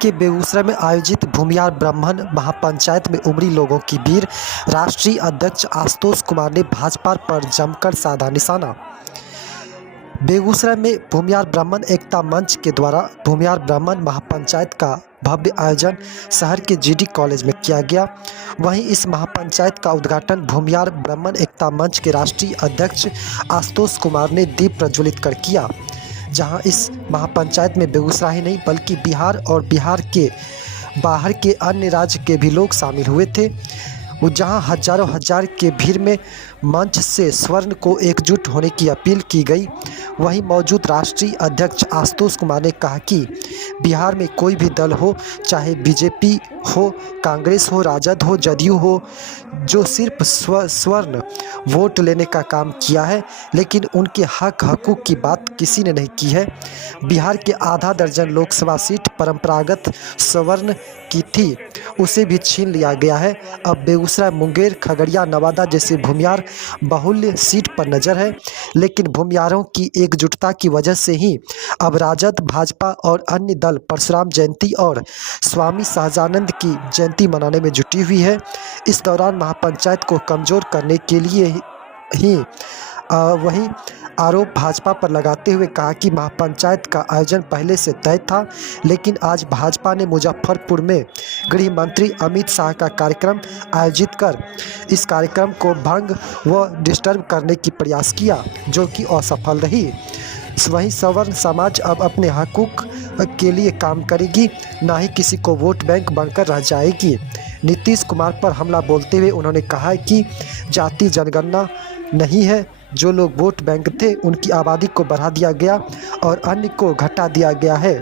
के बेगूसराय में आयोजित भूमिहार ब्राह्मण महापंचायत में उमड़ी लोगों की भीड़। राष्ट्रीय अध्यक्ष आशुतोष कुमार ने भाजपा पर जमकर साधा निशाना। बेगूसराय में भूमिहार ब्राह्मण एकता मंच के द्वारा भूमिहार ब्राह्मण महापंचायत का भव्य आयोजन शहर के जीडी कॉलेज में किया गया। वहीं इस महापंचायत का उद्घाटन भूमिहार ब्राह्मण एकता मंच के राष्ट्रीय अध्यक्ष आशुतोष कुमार ने दीप प्रज्वलित कर किया। जहां इस महापंचायत में बेगूसराय ही नहीं बल्कि बिहार और बिहार के बाहर के अन्य राज्य के भी लोग शामिल हुए थे। जहां हजारों हजार के भीड़ में मंच से स्वर्ण को एकजुट होने की अपील की गई। वहीं मौजूद राष्ट्रीय अध्यक्ष आशुतोष कुमार ने कहा कि बिहार में कोई भी दल हो, चाहे बीजेपी हो, कांग्रेस हो, राजद हो, जदयू हो, जो सिर्फ स्वर्ण वोट लेने का काम किया है, लेकिन उनके हक हकूक़ की बात किसी ने नहीं की है। बिहार के आधा दर्जन लोकसभा सीट परंपरागत स्वर्ण की थी, उसे भी छीन लिया गया है। अब बेगूसराय, मुंगेर, खगड़िया, नवादा जैसे भूमिहार बाहुल्य सीट पर नजर है, लेकिन भूमिहारों की एकजुटता की वजह से ही अब राजद, भाजपा और अन्य दल परशुराम जयंती और स्वामी सहजानंद की जयंती मनाने में जुटी हुई है। इस दौरान महापंचायत को कमजोर करने के लिए ही वहीं आरोप भाजपा पर लगाते हुए कहा कि महापंचायत का आयोजन पहले से तय था, लेकिन आज भाजपा ने मुजफ्फरपुर में गृह मंत्री अमित शाह का कार्यक्रम आयोजित कर इस कार्यक्रम को भंग व डिस्टर्ब करने की प्रयास किया, जो कि असफल रही। वहीं सवर्ण समाज अब अपने हकूक़ के लिए काम करेगी, ना ही किसी को वोट बैंक बनकर रह जाएगी। नीतीश कुमार पर हमला बोलते हुए उन्होंने कहा कि जाति जनगणना नहीं है, जो लोग वोट बैंक थे उनकी आबादी को बढ़ा दिया गया और अन्य को घटा दिया गया है।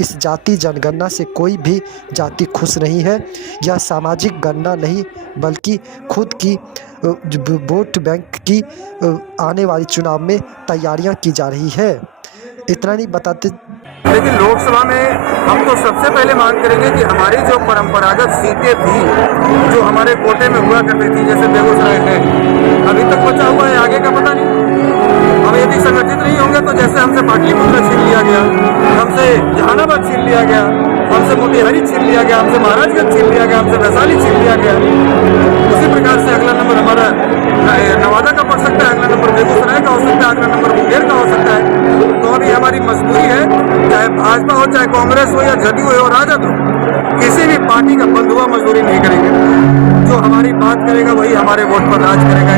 इस जाति जनगणना से कोई भी जाति खुश नहीं है। यह सामाजिक गणना नहीं बल्कि खुद की वोट बैंक की आने वाली चुनाव में तैयारियां की जा रही है। इतना नहीं बताते, लेकिन लोकसभा में हम तो सबसे पहले मांग करेंगे कि हमारी जो परंपरागत सीटें थी, जो हमारे कोटे में हुआ करती थी, जैसे बेगूसराय है, अभी तक बचा हुआ है, आगे का पता नहीं। हम यदि संगठित नहीं होंगे तो जैसे हमसे पाटलिपुत्र छीन लिया गया, हमसे जहानाबाद छीन लिया गया, हमसे मोतिहारी छीन लिया गया, हमसे महाराजगंज छीन लिया गया, हमसे वैशाली छीन लिया गया, उसी प्रकार से अगला नंबर हमारा नवादा का पड़ सकता है, अगला नंबर बेगूसराय का हो सकता है, अगला नंबर मुंगेर का हो सकता है। तो अभी हमारी मजबूरी है, चाहे भाजपा हो, चाहे कांग्रेस हो, या जदयू हो, राजद हो, किसी भी पार्टी का बंधुआ मजदूरी नहीं करेंगे। जो हमारी बात करेगा वही हमारे वोट पर राज करेगा।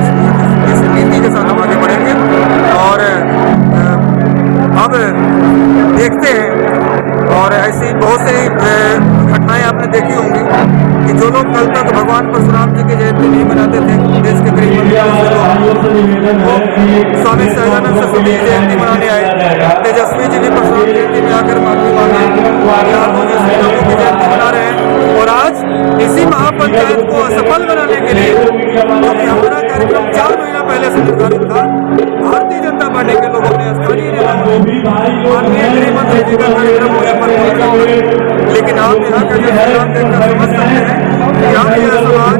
इस नीति के साथ हम आगे बढ़ेंगे। और अब देखते हैं, और ऐसी बहुत सी घटनाएं आपने देखी होंगी कि जो लोग कल तक भगवान परशुराम जी की जयंती नहीं मनाते थे, देश के गरीब वो स्वामी सहजानंद सरस्वती की जयंती मनाने आए। तेजस्वी जी भी परशुराम जयंती में आकर माफी मांगे, लोगों की जयंती मना रहे हैं। और आज इसी महापंचायत को असफल बनाने के लिए, क्योंकि हमारा कार्यक्रम 4 महीना पहले से निर्धारित था, भारतीय जनता पार्टी के लोगों ने स्थानीय माननीय गृह मंत्री जी का कार्यक्रम लेकिन आप यहाँ का जो नाम देखकर समझ सकते हैं कि यहाँ यह समाज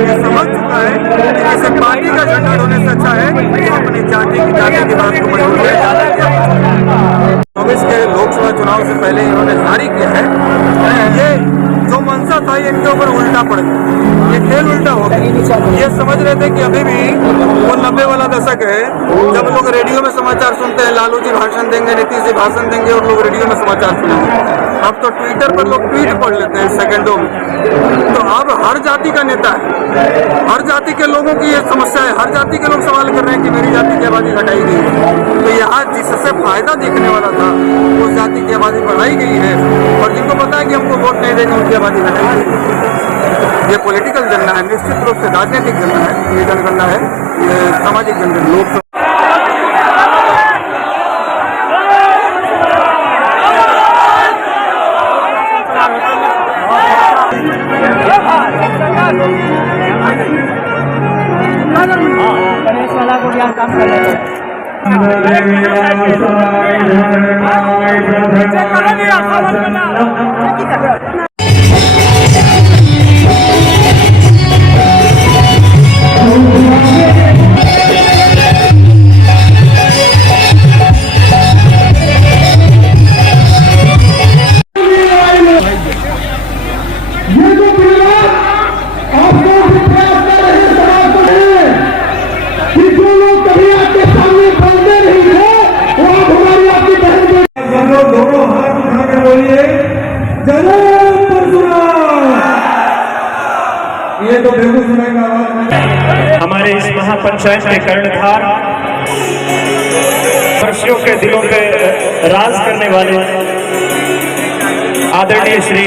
ये समझ चुका है कि किसी पार्टी का झंडा ढोने से अच्छा है कि अपनी जाति की बात को मजबूत करें। 24 के लोकसभा चुनाव से पहले इन्होंने जारी किया है, ये जो मंशा था ये इनके ऊपर उल्टा पड़ गया, ये खेल उल्टा हो गया। ये समझ रहे थे कि अभी भी वो 90 वाला दशक है जब लोग रेडियो में समाचार सुनते हैं, लालू जी भाषण देंगे, नीतीश जी भाषण देंगे और लोग रेडियो में समाचार सुनेंगे। अब तो ट्विटर पर लोग ट्वीट पढ़ लेते हैं सेकंडों में। तो अब हर जाति का नेता है, हर जाति के लोगों की ये समस्या है, हर जाति के लोग सवाल कर रहे हैं कि मेरी जाति की आबादी घटाई गई है। तो यहाँ जिससे फायदा देखने वाला था उस जाति की आबादी बढ़ाई गई है, और जिनको पता है कि हमको वोट नहीं देंगे उनकी आबादी घटाई गई। ये पॉलिटिकल जनगणना है, निश्चित रूप से राजनीतिक जनगणना है, ये जनगणना है, ये सामाजिक जनगणना। लोग गणेश वाला को यहाँ काम कर रहे हैं। महापंचायत के कर्णधार, वर्षियों के दिलों पे राज करने वाले आदरणीय श्री